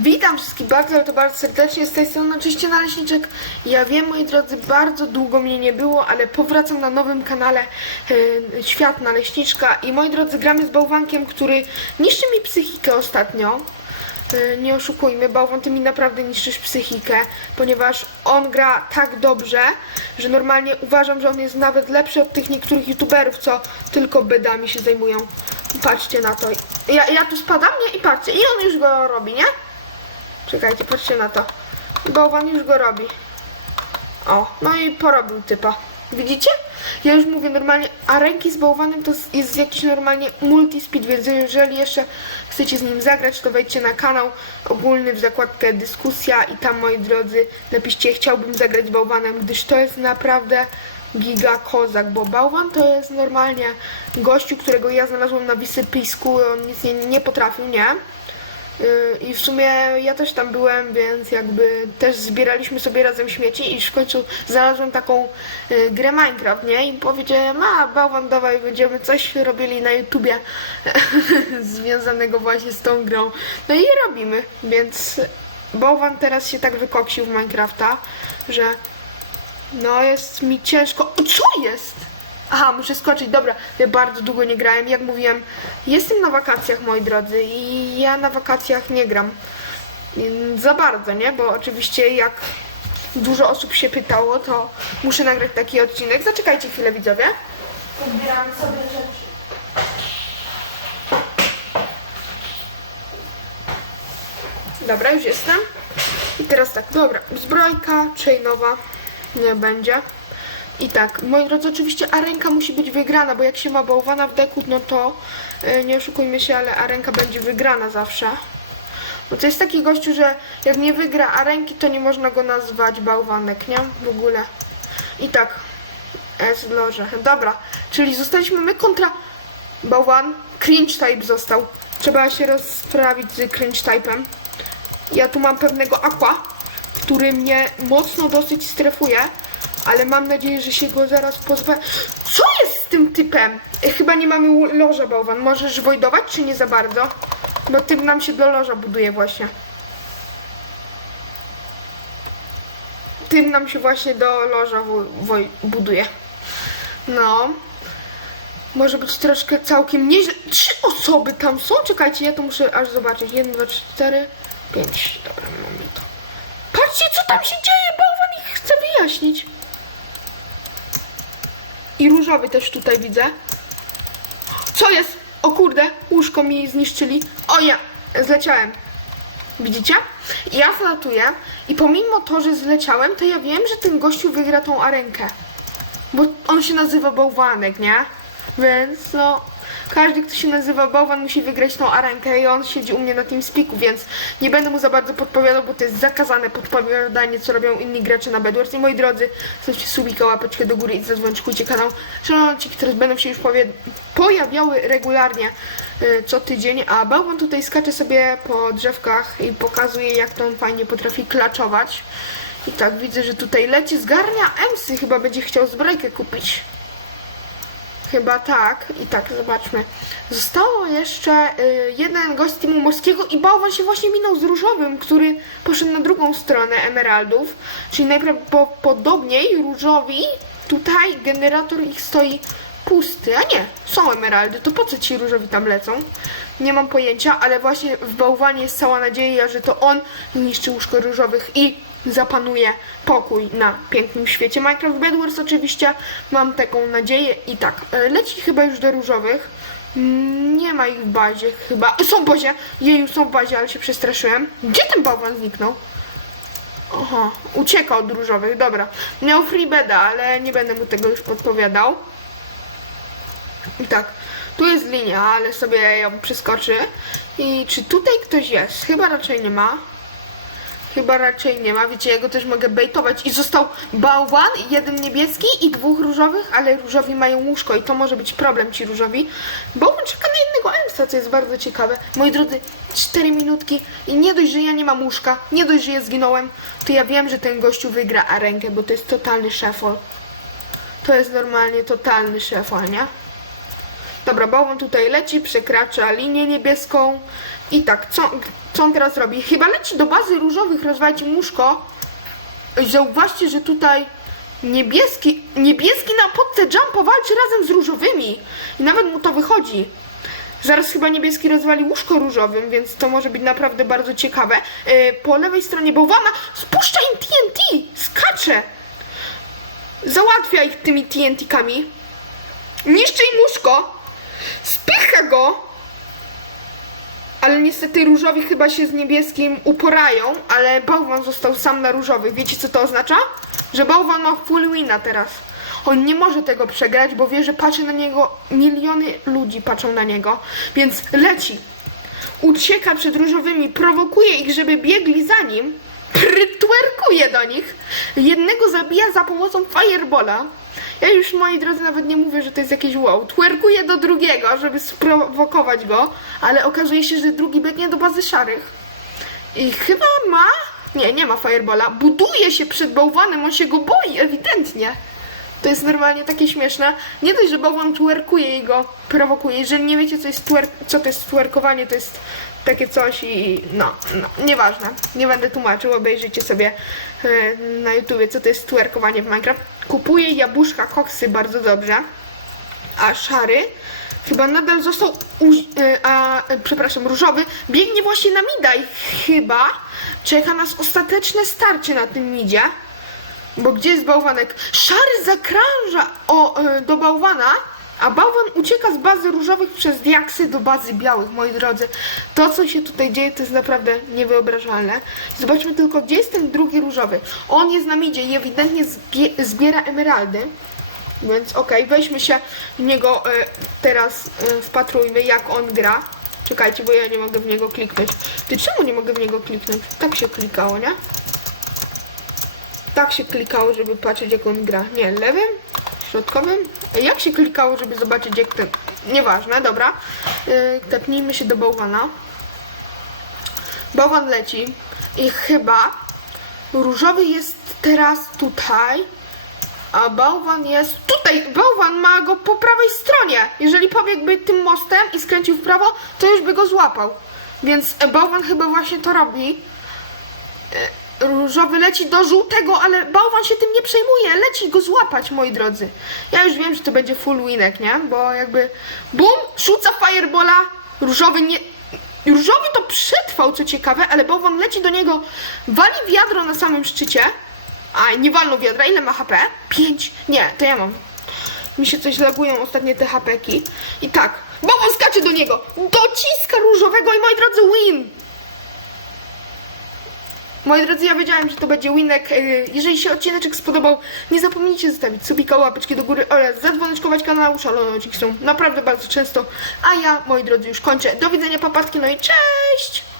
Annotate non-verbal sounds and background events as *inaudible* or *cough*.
Witam wszystkich bardzo, ale to bardzo serdecznie z tej strony oczywiście Naleśniczek. Ja wiem, moi drodzy, bardzo długo mnie nie było, ale powracam na nowym kanale e, Świat Naleśniczka i moi drodzy, gramy z bałwankiem, który niszczy mi psychikę ostatnio. E, nie oszukujmy, bałwan, ty mi naprawdę niszczysz psychikę, ponieważ on gra tak dobrze, że normalnie uważam, że on jest nawet lepszy od tych niektórych youtuberów, co tylko bedami się zajmują. Patrzcie na to. Ja, ja tu spadam, nie? I patrzcie, i on już go robi, nie? Czekajcie, patrzcie na to. Bałwan już go robi. O, no i porobił typa. Widzicie? Ja już mówię normalnie, a ręki z bałwanem to jest jakiś normalnie multispeed, więc jeżeli jeszcze chcecie z nim zagrać, to wejdźcie na kanał ogólny w zakładkę dyskusja i tam, moi drodzy, napiszcie chciałbym zagrać bałwanem, gdyż to jest naprawdę giga kozak, bo bałwan to jest normalnie gościu, którego ja znalazłem na wysypisku, on nic nie, nie potrafił, nie? I w sumie ja też tam byłem, więc jakby też zbieraliśmy sobie razem śmieci i w końcu znalazłem taką yy, grę Minecraft, nie? I powiedziałem, a bałwan dawaj, będziemy coś robili na YouTubie *laughs* związanego właśnie z tą grą. No i robimy, więc bałwan teraz się tak wykoksił w Minecrafta, że no jest mi ciężko. Co jest? Aha, muszę skoczyć. Dobra, ja bardzo długo nie grałem. Jak mówiłem, jestem na wakacjach, moi drodzy, i ja na wakacjach nie gram. Za bardzo, nie? Bo oczywiście jak dużo osób się pytało, to muszę nagrać taki odcinek. Zaczekajcie chwilę, widzowie. Pobieramy sobie rzeczy. Dobra, już jestem. I teraz tak, dobra, zbrojka chainowa nie będzie. I tak, moi drodzy, oczywiście arenka musi być wygrana, bo jak się ma bałwana w deku, no to e, nie oszukujmy się, ale arenka będzie wygrana zawsze. Bo to jest taki gościu, że jak nie wygra arenki, to nie można go nazwać bałwanek, nie? W ogóle. I tak, S loże. Dobra, czyli zostaliśmy my kontra bałwan. Cringe type został. Trzeba się rozprawić z cringe typem. Ja tu mam pewnego aqua, który mnie mocno dosyć strefuje, ale mam nadzieję, że się go zaraz pozbę. Co jest z tym typem? E, Chyba nie mamy loża bałwan. Możesz wojdować, czy nie za bardzo? Bo typ nam się do loża buduje właśnie. Tym nam się właśnie do loża buduje. No. Może być troszkę całkiem nieźle. Trzy osoby tam są? Czekajcie, ja to muszę aż zobaczyć. Jeden, dwa, trzy, cztery, pięć. Dobra, mamy to. Patrzcie, co tam się dzieje! Bałwan ich chce wyjaśnić. I różowy też tutaj widzę. Co jest? O kurde, łóżko mi zniszczyli. O ja, zleciałem. Widzicie? Ja zlatuję i pomimo to, że zleciałem, to ja wiem, że ten gościu wygra tą arenkę. Bo on się nazywa bałwanek, nie? Więc no, każdy, kto się nazywa bałwan, musi wygrać tą arenkę i on siedzi u mnie na TeamSpeaku, więc nie będę mu za bardzo podpowiadał, bo to jest zakazane podpowiadanie, co robią inni gracze na Bedwars. I moi drodzy, zostawcie subika, łapeczkę do góry i zadzwończkujcie kanał. Szanowni, które będą się już pojawiały regularnie y, co tydzień, a bałwan tutaj skacze sobie po drzewkach i pokazuje, jak to on fajnie potrafi klaczować. I tak, widzę, że tutaj leci, zgarnia Emsy, chyba będzie chciał zbrojkę kupić. Chyba tak. I tak, zobaczmy. Zostało jeszcze y, jeden gość z teamu morskiego i bałwan się właśnie minął z różowym, który poszedł na drugą stronę emeraldów. Czyli najprawdopodobniej różowi tutaj generator ich stoi pusty. A nie, są emeraldy. To po co ci różowi tam lecą? Nie mam pojęcia, ale właśnie w bałwanie jest cała nadzieja, że to on niszczy łóżko różowych i zapanuje pokój na pięknym świecie. Minecraft Bedwars oczywiście mam taką nadzieję i tak, e, leci chyba już do różowych. Mm, Nie ma ich w bazie chyba. Są w bazie! Jeju, są w bazie, ale się przestraszyłem. Gdzie ten bałwan zniknął? Aha, ucieka od różowych, dobra. Miał free beda, ale nie będę mu tego już podpowiadał. I tak, tu jest linia, ale sobie ją przeskoczy. I czy tutaj ktoś jest? Chyba raczej nie ma. Chyba raczej nie ma. Wiecie, ja go też mogę bejtować. I został bałwan, jeden niebieski i dwóch różowych, ale różowi mają łóżko i to może być problem ci różowi. Bałwan czeka na jednego emsa, co jest bardzo ciekawe. Moi drodzy, 4 minutki i nie dość, że ja nie mam łóżka, nie dość, że ja zginąłem, to ja wiem, że ten gościu wygra arenkę, bo to jest totalny szefol. To jest normalnie totalny szefol, nie? Dobra, bałwan tutaj leci, przekracza linię niebieską I tak, co, co on teraz robi? Chyba leci do bazy różowych, rozwalić. Ej, Zauważcie, że tutaj niebieski, niebieski na podce Jumpa walczy razem z różowymi. I nawet mu to wychodzi. Zaraz chyba niebieski rozwali łóżko różowym, więc to może być naprawdę bardzo ciekawe. Yy, po lewej stronie bałwana spuszcza im TNT, skacze. Załatwia ich tymi TNT-kami. Niszczy im łóżko. Ale niestety różowi chyba się z niebieskim uporają, ale bałwan został sam na różowych. Wiecie co to oznacza? Że bałwan ma full wina teraz. On nie może tego przegrać, bo wie, że patrzy na niego, miliony ludzi patrzą na niego, więc leci. Ucieka przed różowymi, prowokuje ich, żeby biegli za nim, twerkuje do nich, jednego zabija za pomocą firebola. Ja już, moi drodzy, nawet nie mówię, że to jest jakieś wow. Twerkuje do drugiego, żeby sprowokować go, ale okazuje się, że drugi biegnie do bazy szarych. I chyba ma... Nie, nie ma firebola. Buduje się przed bałwanem, on się go boi, ewidentnie. To jest normalnie takie śmieszne. Nie dość, że bałwan twerkuje i go prowokuje. Jeżeli nie wiecie, co, jest twer- co to jest twerkowanie, to jest takie coś i no, no, nieważne. Nie będę tłumaczył, obejrzyjcie sobie e, na YouTubie, co to jest twerkowanie w Minecraft. Kupuje jabłuszka, koksy bardzo dobrze. A szary chyba nadal został, e, a e, przepraszam, różowy biegnie właśnie na mida i chyba czeka nas ostateczne starcie na tym midzie. Bo gdzie jest bałwanek? Szary zakrąża o, e, do bałwana, a bałwan ucieka z bazy różowych przez diaksy do bazy białych, moi drodzy. To, co się tutaj dzieje, to jest naprawdę niewyobrażalne. Zobaczmy tylko, gdzie jest ten drugi różowy. On jest na midzie i ewidentnie zbie- zbiera emeraldy. Więc okej, weźmy się w niego e, teraz, e, wpatrujmy, jak on gra. Czekajcie, bo ja nie mogę w niego kliknąć. Ty czemu nie mogę w niego kliknąć? Tak się klikało, nie? Tak się klikało, żeby patrzeć jak on gra. Nie, lewym? Środkowym? Jak się klikało, żeby zobaczyć jak ten... Nieważne, dobra. Yy, tepnijmy się do bałwana. Bałwan leci i chyba różowy jest teraz tutaj, a bałwan jest tutaj. Bałwan ma go po prawej stronie. Jeżeli pobiegłby tym mostem i skręcił w prawo, to już by go złapał. Więc bałwan chyba właśnie to robi różowy leci do żółtego, ale bałwan się tym nie przejmuje, leci go złapać, moi drodzy. Ja już wiem, że to będzie full winek, nie? Bo jakby bum, rzuca firebola, różowy nie... Różowy to przetrwał, co ciekawe, ale bałwan leci do niego, wali wiadro na samym szczycie. A, nie walnął wiadra, ile ma HP? 5? Nie, to ja mam. Mi się coś lagują ostatnie te hapeki. I tak, bałwan skacze do niego, dociska różowego i moi drodzy, win! Moi drodzy, ja wiedziałem, że to będzie winek. Yy, Jeżeli się odcineczek spodobał, nie zapomnijcie zostawić subika, łapeczki do góry oraz zadzwoneczkować kanału. Szalone odcinki są naprawdę bardzo często. A ja, moi drodzy, już kończę. Do widzenia, papatki, no i cześć!